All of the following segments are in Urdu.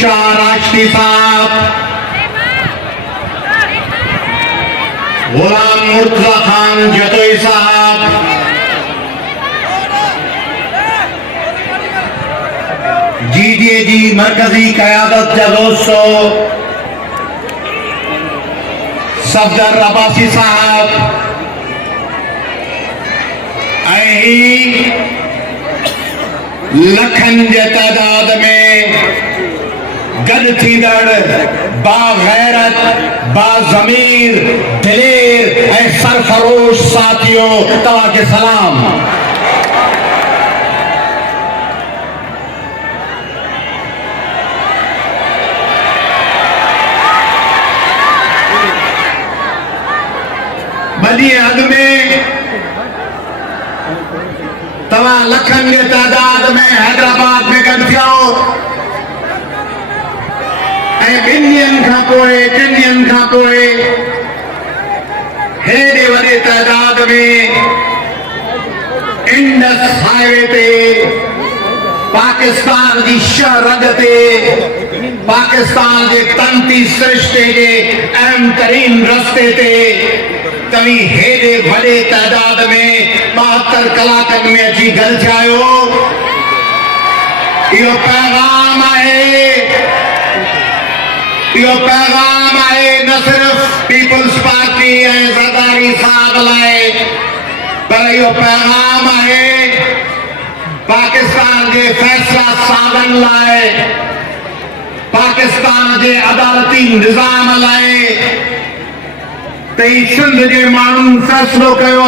شاہ راشدی صاحب، غلام مرتضی خان جتوئی صاحب، GDAG مرکزی قیادت کے دوستو، صفدر عباسی صاحب، لکھن جے تعداد میں گد تھیندڑ باغیرت باضمیر دلیر اے سرفروش ساتھیوں تواں کے سلام۔ بدی حد میں تواں لکھن جے تعداد میں حیدرآباد میں گد تھیو، ٹن کھاں پوئے ہیڈے وڈے تعداد میں انڈس ہائی وے تے پاکستان دی شہرگ تے پاکستان دے تنتی سرشتے دے اہم ترین رستے تے تمہیں ہیڈے وڈے تعداد میں 72 کلاکن میں اچھی گل چاہیو۔ یہ پیغام آئے نہ صرف پیپلز پارٹی زرداری صاحب لائے، پر یہ پیغام آئے پاکستان دے فیصلہ سازن لائے، پاکستان دے عدالتی نظام لائے۔ تئی سندھ دے مانن فیصلو کیو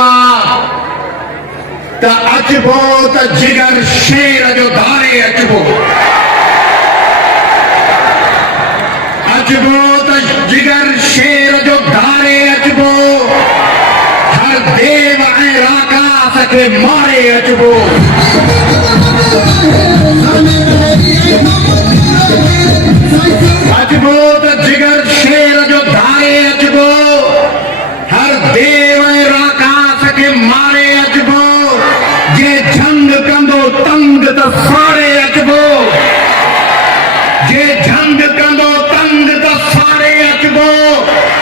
تا اچبو تا جگر شیر جو دھارے اچبو، اچبو تا جگر شیر جو دھارے اچبو، ہر دیو اے راکا سکے مارے اچبو۔ اچبو تا جگر شیر جو دھارے اچبو، ہر دیو اے راکا سکے مارے اچبو، جے جھنگ کندو تنگ تا سارے اچبو، جے جھنگ کندو تنگ تا سارے اچبو،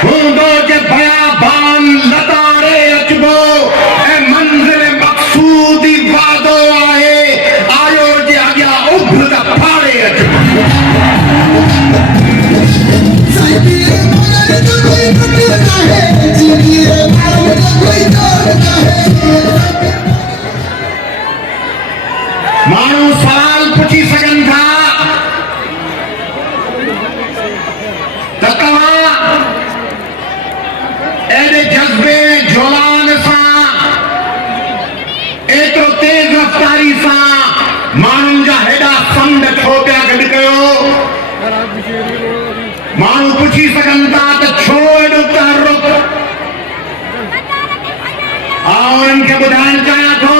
ہوندو جے بیابان لطارے اچبو، اے منزل مقصودی وعدو آئے، آیو جے آگیا ابھر دا پھاڑے اچبو۔ مانو سوال پوچھی سکن تھا تتواں ایڈے جذبے جولان ساں ایترو تیز رفتاری ساں مانن جا ہیڈا سمند چھو پیا گڈ کیو، مانو پوچھی سکن تھا تو چھو ایڈو تحرک آؤ ان کے بدھائن چاہیا تھو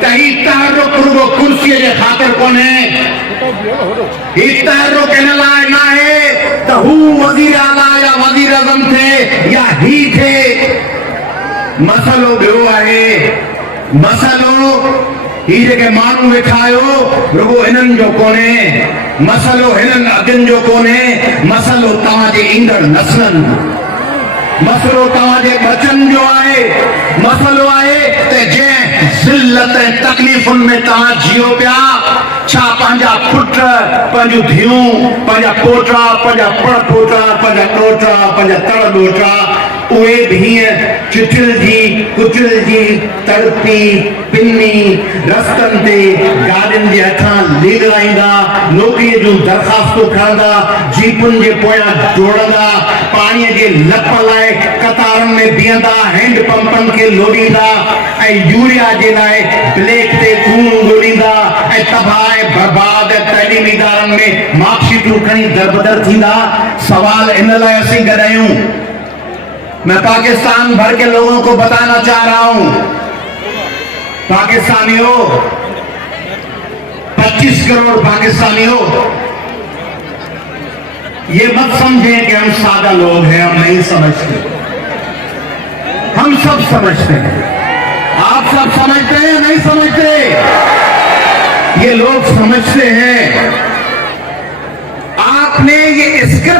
تہی تحرک رگو کرسی جے خاطر کونے، ہی تحرک ان لائے نہ ہے تو ہو وزیر اعلیٰ یا وزیر اعظم تھے یا ہی تھے، مسئلو بیو آئے، مسئلو ہی جے کے مانو وکھایو رگو انن جو کونے، مسئلو انن اگن جو کونے، مسئلو تمہاں جے ایندڑ نسلن، مسئلو تمہاں جے بچن جو آئے، مسئلو آئے تے جے ذلت تکلیفن میں تمہاں جیو پیا، چھا پانجا پٹر پانجو دھیوں پانجا پوٹرا پانجا پڑ پوٹرا پانجا ٹوٹرا پانجا تڑ ڈوٹرا اوے بھی چٹل جی کچل جی تڑپی پنی رستن تے گاڑن دے ہتھاں لیگرائندا، نوکری جو درخواستو کھاندا، جیپن جے پویاں جوڑندا، پانی جے لپ لائے قطارن میں بیاندا، ہینڈ پمپن کے لوڑیندا، اے یوریا جے لائے بلیک تے خون گوڑیندا، اے تباہ برباد تعلیمی ادارن میں مارکشیٹوں کھنی دربدر تھیندا۔ سوال ان لائے اسی گھرائیوں، میں پاکستان بھر کے لوگوں کو بتانا چاہ رہا ہوں، پاکستانیوں 25 کروڑ پاکستانیوں، یہ مت سمجھیں کہ ہم سادہ لوگ ہیں، ہم نہیں سمجھتے، ہم سب سمجھتے ہیں۔ آپ سب سمجھتے ہیں نہیں سمجھتے؟ یہ لوگ سمجھتے ہیں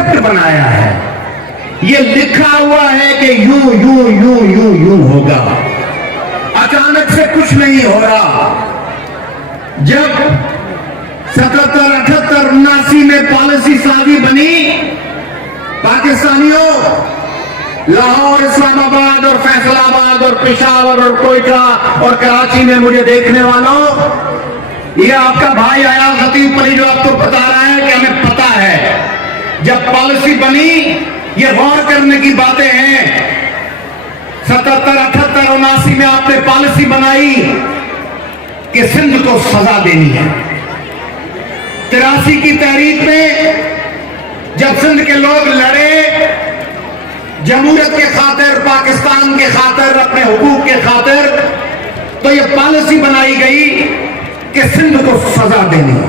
اسکرپٹ بنایا ہے, یہ لکھا ہوا ہے کہ یوں یوں یوں یوں یوں ہوگا, اچانک سے کچھ نہیں ہو رہا. جب 77, 78, 79 میں پالیسی سازی بنی, پاکستانیوں لاہور, اسلام آباد اور فیصل آباد اور پشاور اور کوئٹہ اور کراچی میں مجھے دیکھنے والوں, یہ آپ کا بھائی آیا خطیب پلی جو آپ کو بتا رہا ہے کہ ہمیں پتا ہے جب پالیسی بنی, یہ غور کرنے کی باتیں ہیں. 77, 78, 79 میں آپ نے پالیسی بنائی کہ سندھ کو سزا دینی ہے. 83 کی تحریک میں جب سندھ کے لوگ لڑے جمہوریت کے خاطر, پاکستان کے خاطر, اپنے حقوق کے خاطر, تو یہ پالیسی بنائی گئی کہ سندھ کو سزا دینی ہے.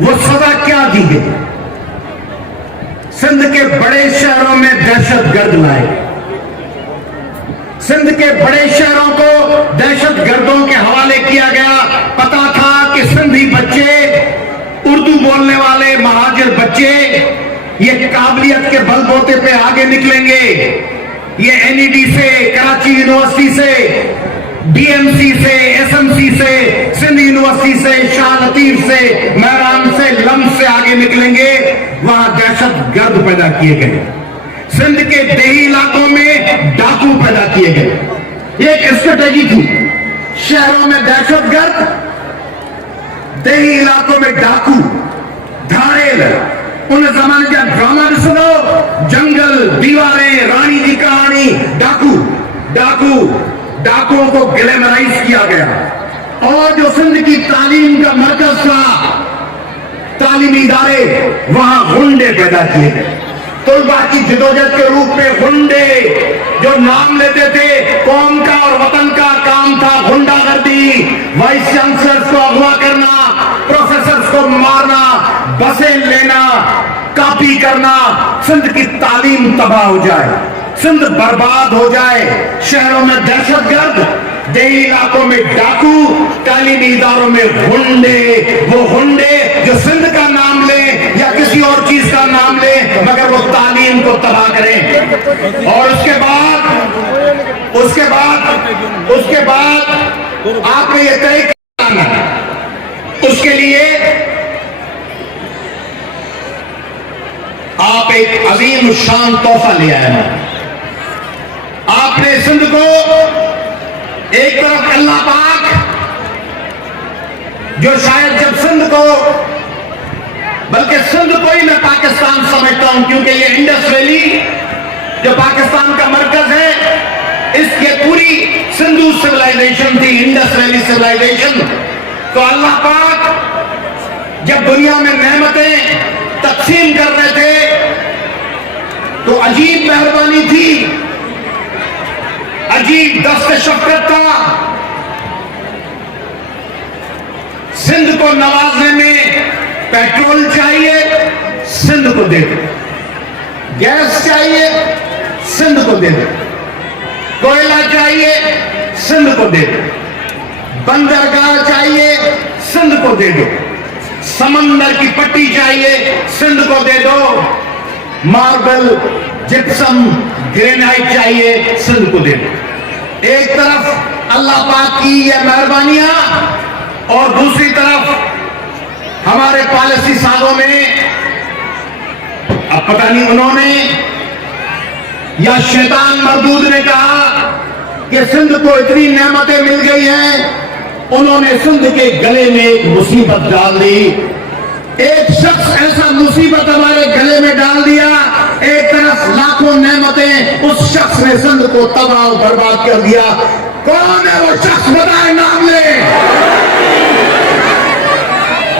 وہ سزا کیا دی گئی؟ سندھ کے بڑے شہروں میں دہشت گرد لائے. سندھ کے بڑے شہروں کو دہشت گردوں کے حوالے کیا گیا. پتا تھا کہ سندھی بچے, اردو بولنے والے مہاجر بچے, یہ قابلیت کے بل بوتے پہ آگے نکلیں گے. یہ این ای ڈی سے, کراچی یونیورسٹی سے, ڈی ایم سی سے, ایس ایم سی سے, سندھ یونیورسٹی سے, شاہ لطیف سے, مہران سے, لمس سے آگے نکلیں گے. وہاں دہشت گرد پیدا کیے گئے. سندھ کے دیہی علاقوں میں ڈاکو پیدا کیے گئے. یہ ایک اسٹریٹجی تھی. شہروں میں دہشت گرد, دیہی علاقوں میں ڈاکو, دھاڑیل. ان زمانے کا ڈرامہ بھی سنو, جنگل, دیواریں, رانی کی کہانی, ڈاکو. ڈاکوؤں کو گلیمرائز کیا گیا. اور جو سندھ کی تعلیم کا مرکز تھا, تعلیمی ادارے, وہاں غنڈے پیدا کیے گئے. طلبا کی جدوجہد کے روپ میں غنڈے, جو نام لیتے تھے, قوم کا اور وطن کا کام تھا غنڈا گردی, وائس چانسلرز کو اغوا کرنا, پروفیسرز کو مارنا, بسیں لینا, کاپی کرنا. سندھ کی تعلیم تباہ ہو جائے, سندھ برباد ہو جائے. شہروں میں دہشت گرد, دیہی علاقوں میں ڈاکو, تعلیمی اداروں میں غنڈے. وہ غنڈے جو سندھ کا نام لیں یا کسی اور چیز کا نام لیں, مگر وہ تعلیم کو تباہ کریں. اور اس کے بعد آپ نے یہ طے کیا, اس کے لیے آپ ایک عظیم الشان تحفہ لے آئے ہیں. آپ نے سندھ کو ایک طرف اللہ پاک, جو شاید جب سندھ کو, بلکہ سندھ کو ہی میں پاکستان سمجھتا ہوں, کیونکہ یہ انڈس ویلی جو پاکستان کا مرکز ہے, اس کی پوری سندھو سیولائزیشن تھی, انڈس ویلی سیولائزیشن. تو اللہ پاک جب دنیا میں نعمتیں تقسیم کر رہے تھے تو عجیب مہربانی تھی, عجیب دست شفقت تھا. سندھ کو نوازنے میں پیٹرول چاہیے, سندھ کو دے دو. گیس چاہیے, سندھ کو دے دو. کوئلہ چاہیے, سندھ کو دے دو. بندرگاہ چاہیے, سندھ کو دے دو. سمندر کی پٹی چاہیے, سندھ کو دے دو. ماربل, جپسم, گرینائٹ چاہیے, سندھ کو دے دو. ایک طرف اللہ پاک کی یہ مہربانیاں, اور دوسری طرف ہمارے پالیسی سازوں میں, اب پتہ نہیں انہوں نے یا شیطان مردود نے کہا کہ سندھ کو اتنی نعمتیں مل گئی ہیں, انہوں نے سندھ کے گلے میں ایک مصیبت ڈال دی. ایک شخص ایسا مصیبت ہمارے گلے میں ڈال دیا, ایک طرف لاکھوں نعمتیں, اس شخص نے سندھ کو تباہ و برباد کر دیا. کون ہے وہ شخص؟ بتائیں, نام لے.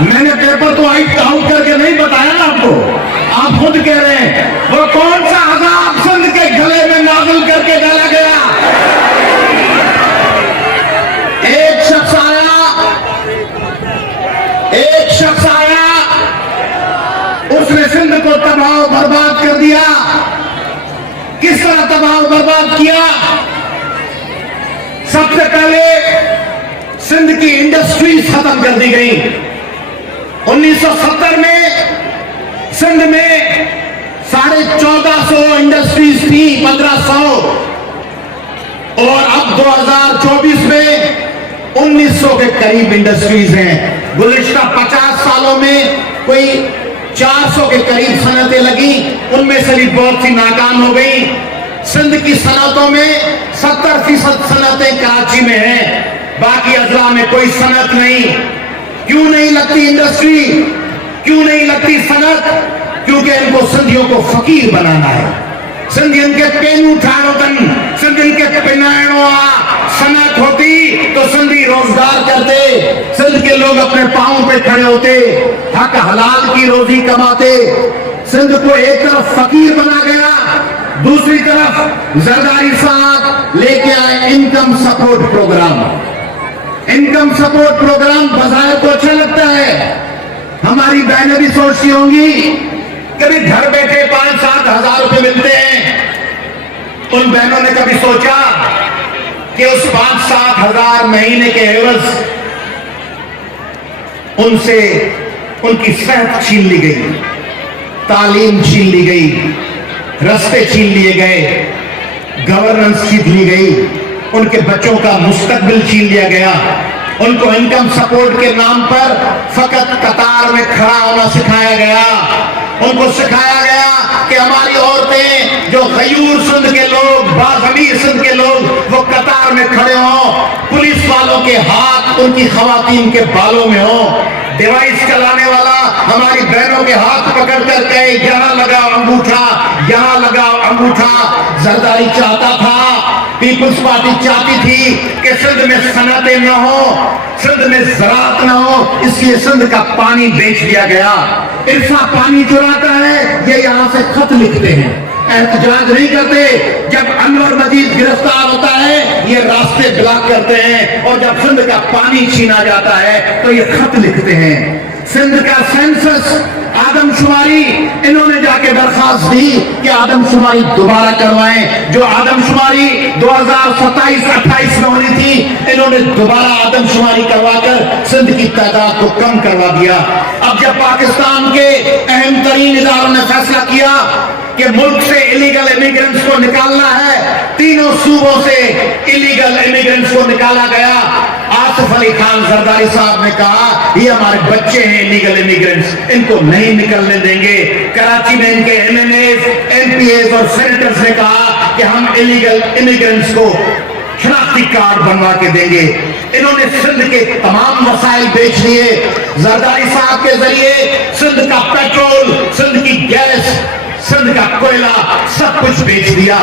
میں نے پیپر تو آؤٹ کر کے نہیں بتایا نا آپ کو, آپ خود کہہ رہے ہیں. وہ کون سا عذاب سندھ کے گلے میں نازل کر کے ڈالا گیا؟ ایک شخص آیا, اس نے سندھ کو تباہ و برباد کر دیا. کس طرح تباہ و برباد کیا؟ سب سے پہلے سندھ کی انڈسٹریز ختم کر دی گئی. 1970 میں سندھ میں 1500 اور اب 2024 میں 1900 کے قریب انڈسٹریز ہیں. گزشتہ 50 سالوں میں کوئی 400 کے قریب صنعتیں لگی, ان میں سے بھی بہت سی ناکام ہو گئی. سندھ کی صنعتوں میں 70% صنعتیں کراچی میں ہیں, باقی اضلاع میں کوئی صنعت نہیں. کیوں نہیں لگتی انڈسٹری, کیوں نہیں لگتی صنعت؟ کیونکہ ان کو سندھیوں کو فقیر بنانا ہے. سندھین کے پینو ٹھاڑو تن, سندھین کے پنائنو صنعت ہوتی تو سندھی روزگار کرتے, سندھ کے لوگ اپنے پاؤں پہ کھڑے ہوتے, حق حلال کی روزی کماتے. سندھ کو ایک طرف فقیر بنا گیا, دوسری طرف زرداری صاحب لے کے آئے income support program. Income support program بظاہر تو اچھا لگتا ہے, ہماری بہنیں بھی سوچتی ہوں گی کبھی گھر بیٹھے 5-7 ہزار روپے ملتے ہیں. ان بہنوں نے کبھی سوچا کہ اس 5-7 ہزار مہینے کے عوض ان سے ان کی صحت چھین لی گئی, تعلیم چھین لی گئی, رستے چھین لیے گئے, گورننس چھین لی گئی, ان کے بچوں کا مستقبل چھین لیا گیا. ان کو انکم سپورٹ کے نام پر فقط قطار میں کھڑا ہونا سکھایا گیا. ان کو سکھایا گیا کہ ہماری عورتیں جو غیور سندھ کے لوگ, باضمیر سندھ کے لوگ, وہ قطار میں کھڑے ہوں, پولیس والوں کے ہاتھ ان کی خواتین کے بالوں میں ہوں, ڈیوائس چلانے والا ہماری بہنوں کے ہاتھ پکڑ کر کہے یہاں لگاؤ انگوٹھا, یہاں لگاؤ انگوٹھا. زرداری چاہتا تھا, پیپلز پارٹی چاہتی تھی کہ سندھ میں صنعتیں نہ ہوں, سندھ میں زراعت نہ ہو, اس لیے سندھ کا پانی بیچ دیا گیا. عرصہ پانی چراتا ہے, یہ یہاں سے خط لکھتے ہیں, احتجاج نہیں کرتے. جب انور مجید گرفتار ہوتا ہے یہ راستے بلاک کرتے ہیں, اور جب سندھ کا پانی چھینا جاتا ہے تو یہ خط لکھتے ہیں. سندھ کا سینسس, آدم شماری, انہوں نے جا کے درخواست دی کہ آدم شماری دوبارہ کروائیں. جو آدم شماری 2027-28 میں ہونی تھی, انہوں نے دوبارہ آدم شماری کروا کر سندھ کی تعداد کو کم کروا دیا. اب جب پاکستان کے اہم ترین اداروں نے فیصلہ کیا کہ ملک سے الیگل امیگرنٹس کو نکالنا ہے, تینوں صوبوں سے الیگل امیگرنٹس کو نکالا گیا. آصف علی خان زرداری صاحب نے کہا یہ ہمارے بچے ہیں الیگل امیگرنٹس, ان کو نہیں نکلنے دیں گے. کراچی میں ان کے M N As, M P As اور سینیٹرز نے کہا کہ ہم الیگل امیگرنٹس کو شناختی کارڈ بنوا کے دیں گے. انہوں نے سندھ کے تمام وسائل بیچ دیے. زرداری صاحب کے ذریعے سندھ کا پیٹرول, سندھ کی گیس, سندھ کا کوئلہ, سب کچھ بیچ دیا,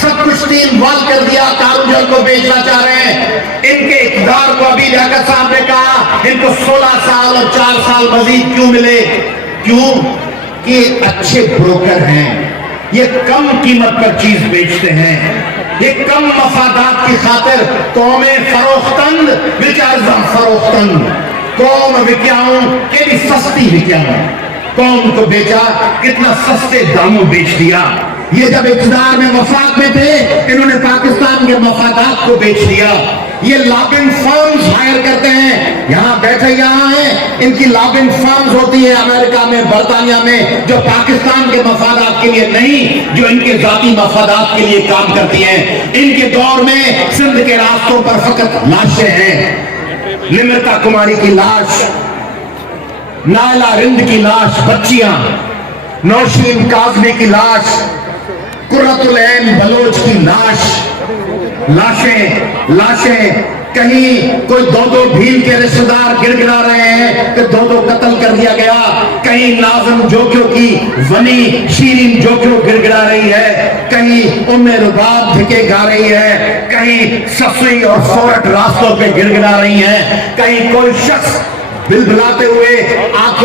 سب کچھ تین وال کر دیا. کارونجل کو بیچنا چاہ رہے ہیں. ان کے اقتدار کو ابھی لیاقت صاحب نے کہا ان کو 16 سال اور 4 سال مزید کیوں ملے؟ کیوں کہ اچھے بروکر ہیں, یہ کم قیمت پر چیز بیچتے ہیں, یہ کم مفادات کی خاطر قومیں فروختند بچارزم فروختند, قوم وکیاؤں کہ بھی سستی وکیاؤں, قوم کو بیچا, کتنا سستے داموں بیچ دیا. یہ جب اقتدار میں مفاد میں تھے انہوں نے پاکستان کے مفادات کو بیچ دیا. یہ لابنگ فرمز ہائر کرتے ہیں, یہاں بیٹھے یہاں ہیں, ان کی لابنگ فرمز ہوتی ہیں امریکہ میں, برطانیہ میں, جو پاکستان کے مفادات کے لیے نہیں, جو ان کے ذاتی مفادات کے لیے کام کرتی ہیں. ان کے دور میں سندھ کے راستوں پر فقط لاشیں ہیں. نمرتا کماری کی لاش, نائلہ رند کی لاش, بچیاں, نوشین کاظمی کی لاش, قرۃ العین بلوچ کی لاش, لاشیں. کہیں کوئی 2 بھیل کے رشتہ دار گڑ گڑا رہے ہیں کہ 2 قتل کر دیا گیا. کہیں ناظم جوکیوں کی ونی شیرین جوکیوں گڑ گڑا رہی ہے, کہیں ام رباب دھکے گا رہی ہے, کہیں سسوئی اور سورٹ راستوں پہ گڑ گڑا رہی ہیں, کہیں کوئی شخص بلبلاتے ہوئے آنکھیں